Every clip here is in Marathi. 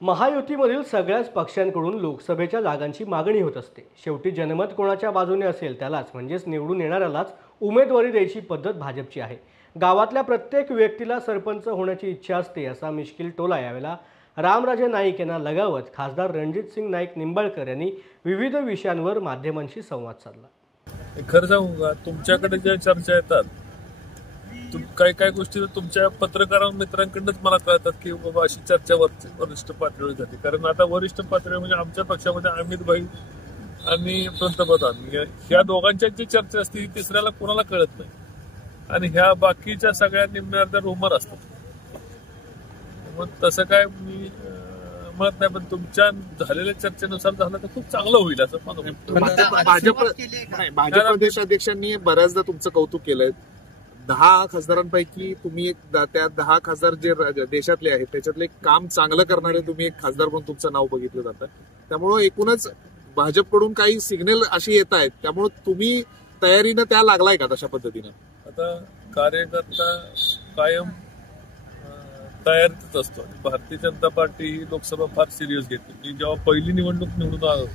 महायुतीमधील सगळ्याच पक्षांकडून लोकसभेच्या जागांची मागणी होत असते। शेवटी जनमत कोणाच्या बाजूने असेल त्यालाच म्हणजेच निवडून येणाऱ्यालाच उमेदवारी द्यायची पद्धत भाजपची आहे। गावातल्या प्रत्येक व्यक्तीला सरपंच होण्याची इच्छा असते असा मिश्किल टोला यावेळेला रामराजे नाईक यांना लगावत खासदार रणजितसिंग नाईक निंबाळकर यांनी विविध विषयांवर माध्यमांशी संवाद साधला। खरं सांगू का, तुमच्याकडे ज्या चर्चा येतात काही काही गोष्टी तुमच्या पत्रकार मित्रांकडूनच मला कळतात की बाबा अशी चर्चा वरिष्ठ पातळीवर जाते। कारण आता वरिष्ठ पातळी म्हणजे आमच्या पक्षामध्ये अमित भाई आणि पंतप्रधान ह्या दोघांच्या जी चर्चा असते तिसऱ्याला कोणाला कळत नाही आणि ह्या बाकीच्या सगळ्या निम्म्या अर्ध्या रूमर असतात। मग तसं काय मी म्हणत नाही, पण तुमच्या झालेल्या चर्चेनुसार झालं तर खूप चांगलं होईल असं मला भाजप प्रदेशाध्यक्षांनी बऱ्याचदा तुमचं कौतुक केलंय। 10 खासदारांपैकी तुम्ही त्या 10 खासदार जे देशातले आहेत त्याच्यातले काम चांगलं करणारे तुम्ही एक खासदार म्हणून तुमचं नाव बघितलं जातं। त्यामुळे एकूणच भाजपकडून काही सिग्नल अशी येत आहेत, त्यामुळे तुम्ही तयारीनं त्या लागलाय का तशा पद्धतीनं? आता कार्यकर्ता कायम तयारीतच असतो। भारतीय जनता पार्टी ही लोकसभा फार सिरियस घेते। मी जेव्हा पहिली निवडणूक निवडून आलो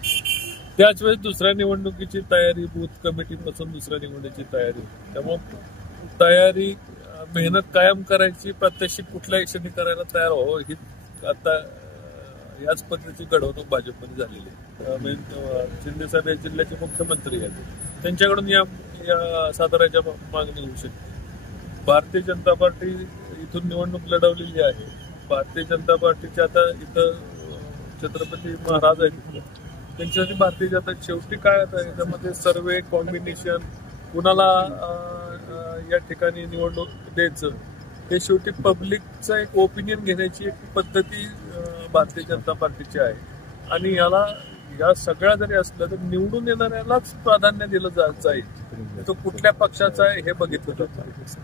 त्याच वेळेस दुसऱ्या निवडणुकीची तयारी, बूथ कमिटीपासून दुसऱ्या निवडणुकीची तयारी, त्यामुळे तयारी मेहनत कायम करायची, प्रात्यक्षिक कुठल्याही क्षणी करायला तयार व्हावं ही आता याच पद्धतीची घडवणूक भाजपमध्ये झालेली आहे। शिंदे साहेब या जिल्ह्याचे मुख्यमंत्री आहेत, त्यांच्याकडून या साताऱ्याच्या मागणी होऊ शकते। भारतीय जनता पार्टी इथून निवडणूक लढवलेली आहे। भारतीय जनता पार्टीचे आता इथं छत्रपती महाराज आहेत, त्यांच्यासाठी भारतीय जनता शेवटी काय आता याच्यामध्ये सर्वे कॉम्बिनेशन कुणाला या ठिकाणी निवडणूक द्यायचं हे शेवटी पब्लिकचं एक ओपिनियन घेण्याची एक पद्धती भारतीय जनता पार्टीची आहे आणि या सगळ्या जरी असलं तर निवडून येणाऱ्यालाच प्राधान्य दिलं जाईल। तो कुठल्या पक्षाचा आहे हे बघितलं जातं।